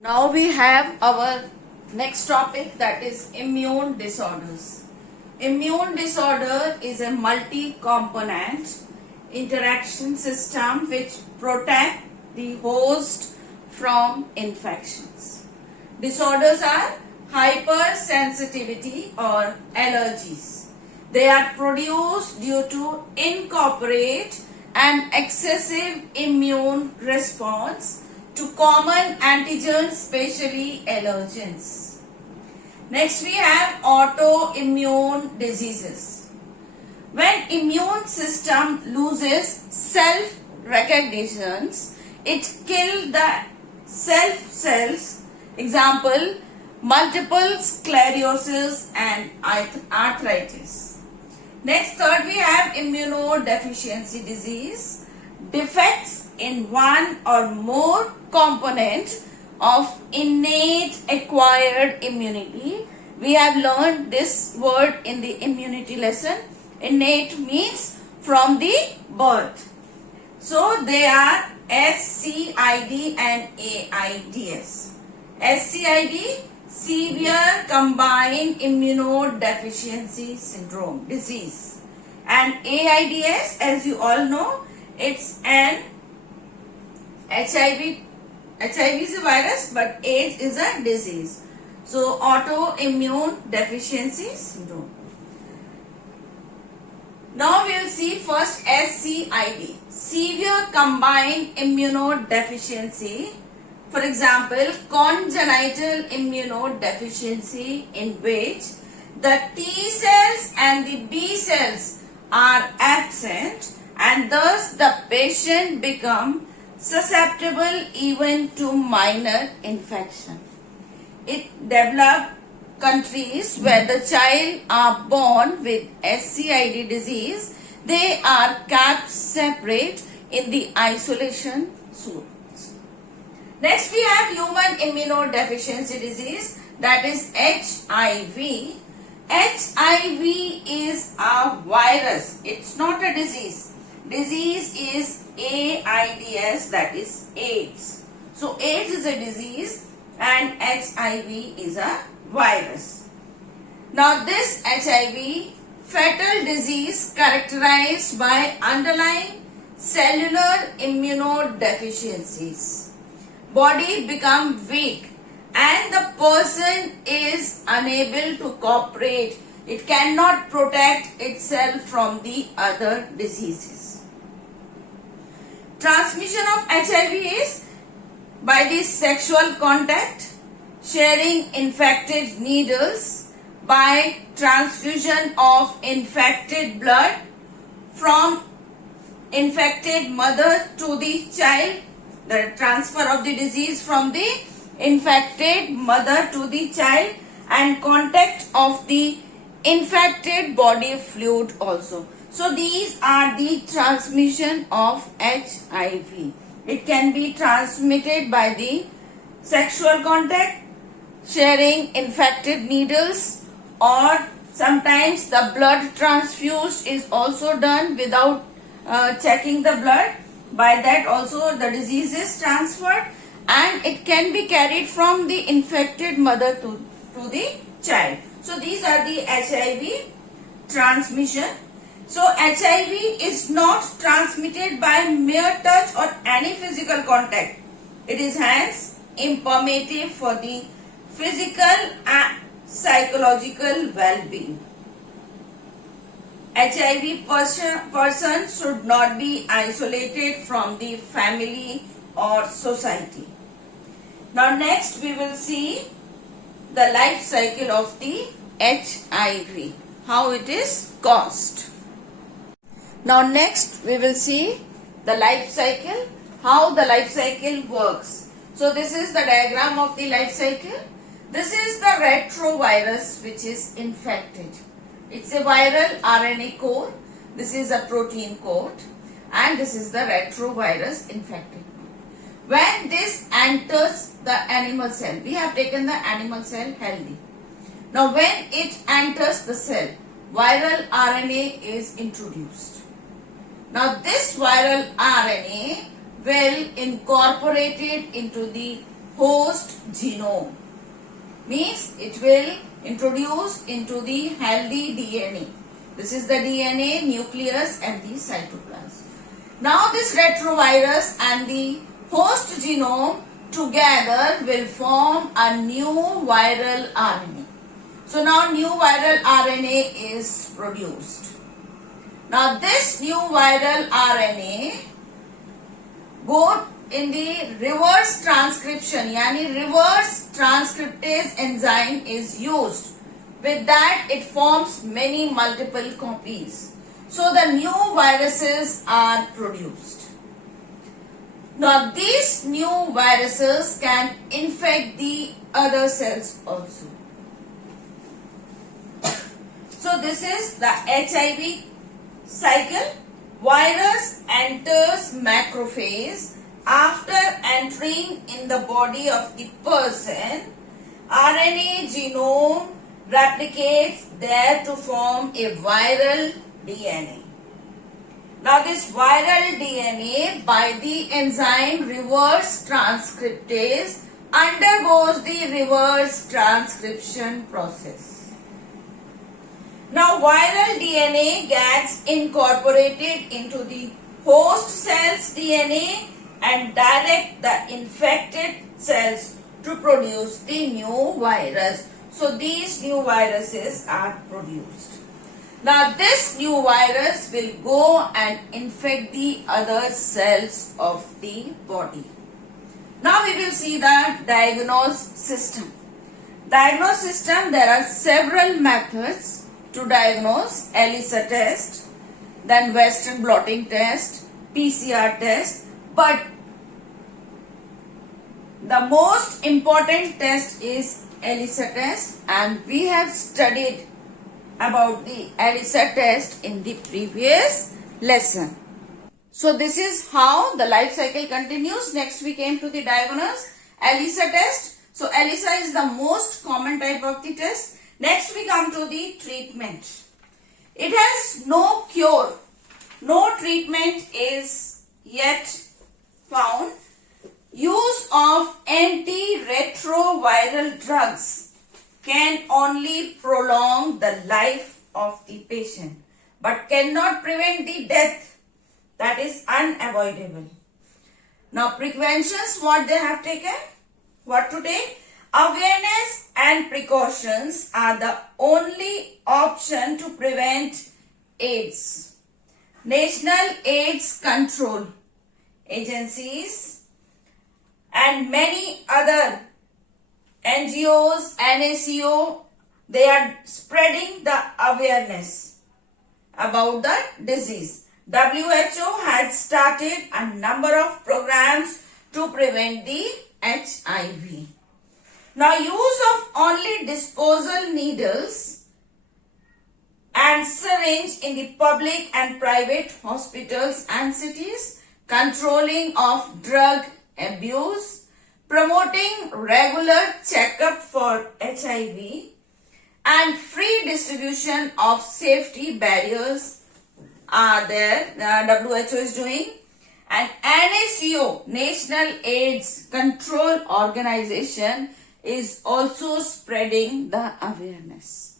Now we have our next topic, that is immune disorders. Immune disorder is a multi-component interaction system which protect the host from infections. Disorders are hypersensitivity or allergies. They are produced due to incorporate an excessive immune response to common antigens, especially allergens. Next we have autoimmune diseases. When immune system loses self-recognitions, it kills the self cells. Example, multiple sclerosis and arthritis. Next, third we have immunodeficiency disease. Defects in one or more component of innate acquired immunity. We have learned this word in the immunity lesson. Innate means from the birth. So they are SCID and AIDS. SCID, severe combined immunodeficiency syndrome disease, and AIDS, as you all know, it's an HIV is a virus, but AIDS is a disease. So autoimmune deficiency syndrome. Now we will see first SCID, severe combined immunodeficiency. For example, congenital immunodeficiency in which the T cells and the B cells are absent, and thus the patient become susceptible even to minor infection. It developed countries where the child are born with SCID disease. They are kept separate in the isolation suites. Next we have human immunodeficiency disease, that is HIV. HIV is a virus. It's not a disease. Disease is AIDS, that is AIDS. So AIDS is a disease and HIV is a virus. Now this HIV, fatal disease characterized by underlying cellular immunodeficiencies. Body become weak and the person is unable to cooperate. It cannot protect itself from the other diseases. Transmission of HIV is by the sexual contact, sharing infected needles, by transfusion of infected blood from infected mother to the child, the transfer of the disease from the infected mother to the child, and contact of the infected body fluid also. So these are the transmission of HIV. It can be transmitted by the sexual contact, sharing infected needles, or sometimes the blood transfused is also done without checking the blood. By that also the disease is transferred, and it can be carried from the infected mother to the child. So these are the HIV transmission. So HIV is not transmitted by mere touch or any physical contact. It is hence imperative for the physical and psychological well-being. HIV person should not be isolated from the family or society. Now next we will see the life cycle of the HIV, how it is caused. Now next we will see the life cycle, how the life cycle works. So this is the diagram of the life cycle. This is the retrovirus which is infected. It's a viral RNA core. This is a protein coat, and this is the retrovirus infected. When this enters the animal cell, we have taken the animal cell healthy. Now when it enters the cell, viral RNA is introduced. Now this viral RNA will incorporate it into the host genome. Means it will introduce into the healthy DNA. This is the DNA, nucleus and the cytoplasm. Now this retrovirus and the host genome together will form a new viral RNA. So now new viral RNA is produced. Now this new viral RNA go in the reverse transcription, yani reverse transcriptase enzyme is used. With that it forms many multiple copies. So the new viruses are produced. Now these new viruses can infect the other cells also. So this is the HIV cycle. Virus enters macrophage. After entering in the body of the person, RNA genome replicates there to form a viral DNA. Now this viral DNA by the enzyme reverse transcriptase undergoes the reverse transcription process. Now viral DNA gets incorporated into the host cell's DNA and direct the infected cells to produce the new virus. So these new viruses are produced. Now this new virus will go and infect the other cells of the body. Now we will see the diagnosis system. Diagnosis system, there are several methods to diagnose: ELISA test, then Western blotting test, PCR test. But the most important test is ELISA test, and we have studied about the ELISA test in the previous lesson. So this is how the life cycle continues. Next we came to the diagnosis, ELISA test. So ELISA is the most common type of the test. Next we come to the treatment. It has no cure. No treatment is yet found. Use of antiretroviral drugs can only prolong the life of the patient but cannot prevent the death. That is unavoidable. Now preventions, what they have taken? What to take? Awareness and precautions are the only option to prevent AIDS. National AIDS control agencies and many other NGOs, NACO, they are spreading the awareness about the disease. WHO had started a number of programs to prevent the HIV. Now use of only disposal needles and syringe in the public and private hospitals and cities, controlling of drug abuse, promoting regular checkup for HIV, and free distribution of safety barriers are there. WHO is doing, and NACO, National AIDS Control Organization, is also spreading the awareness.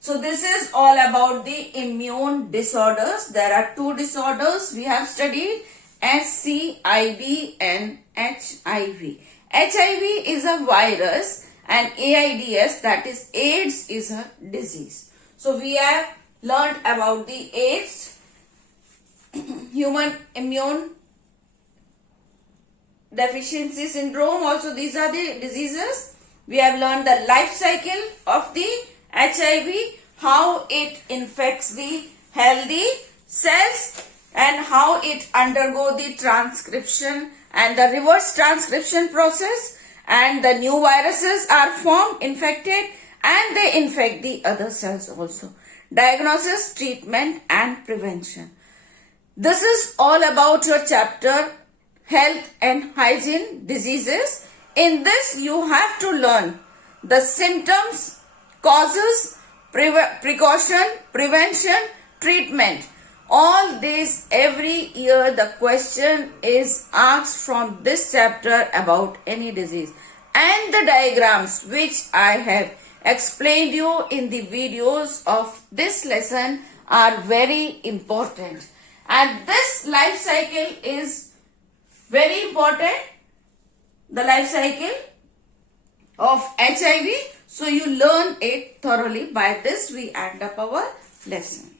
So this is all about the immune disorders. There are two disorders we have studied: SC, IB and HIV. HIV is a virus and AIDS, that is AIDS, is a disease. So we have learned about the AIDS, human immune deficiency syndrome. Also these are the diseases. We have learned the life cycle of the HIV, how it infects the healthy cells and how it undergo the transcription and the reverse transcription process, and the new viruses are formed, infected, and they infect the other cells also. Diagnosis, treatment and prevention. This is all about your chapter Health and Hygiene Diseases. In this you have to learn the symptoms, causes, precaution, prevention, treatment. All this every year the question is asked from this chapter about any disease, and the diagrams which I have explained you in the videos of this lesson are very important, and this life cycle is very important, the life cycle of HIV. So you learn it thoroughly. By this we end up our lesson.